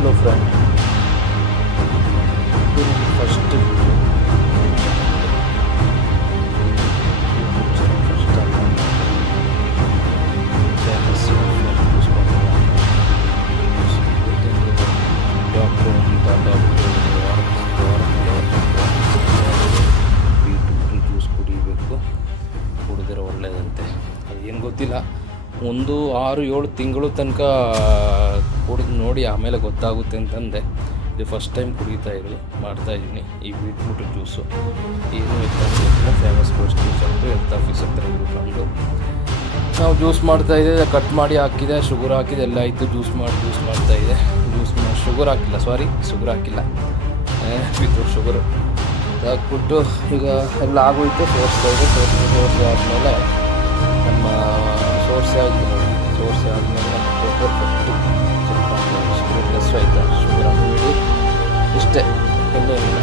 hello friend. First juice ಕುಡಿಬೇಕು, ಕುಡಿದ್ರೆ ಒಳ್ಳೆಯದಂತೆ. ಅದು ಏನು ಗೊತ್ತಿಲ್ಲ, ಒಂದು 6-7 ತಿಂಗಳು ತನಕ ಕುಡಿದು ನೋಡಿ ಆಮೇಲೆ ಗೊತ್ತಾಗುತ್ತೆ ಅಂತಂದೆ. ಇದು ಫಸ್ಟ್ ಟೈಮ್ ಮಾಡ್ತಾಯಿದ್ದೀನಿ ಈ ಬೀಟ್ರೂಟ್ ಜ್ಯೂಸು. ಏನು ಫೇಮಸ್ ಫಸ್ಟ್ ಜ್ಯೂಸ್ ಅಂತ ಹೆಲ್ತ್ ಆಫೀಸ್ ಹತ್ರ ಇಟ್ಕೊಂಡು ನಾವು ಜ್ಯೂಸ್ ಮಾಡ್ತಾಯಿದ್ದೆ. ಕಟ್ ಮಾಡಿ ಹಾಕಿದೆ, ಶುಗರ್ ಹಾಕಿದೆ, ಎಲ್ಲ ಆಯಿತು. ಜ್ಯೂಸ್ ಮಾಡ್ತಾಯಿದ್ದೆ. ಶುಗರ್ ಹಾಕಿಲ್ಲ ವಿತೌಟ್ ಶುಗರು ಹಾಕ್ಬಿಟ್ಟು ಈಗ ಎಲ್ಲ ಆಗೋಯ್ತು. ಸೋರಿಸ್ತಾಯಿದೆ. ಸೋರ್ಸಿ ಆದಮೇಲೆ ನಮ್ಮ ಸೋರ್ಸೆ ಆದಮೇಲೆ ಶುಗರ್ ಫಸ್ಟು ಸ್ವಲ್ಪ ಶುಗರ್ ಲೆಸ್ ಆಯಿತಾ, ಶುಗರ್ ಹಾಕಬೇಡಿ, ಇಷ್ಟೇ, ಇನ್ನೇನಿಲ್ಲ.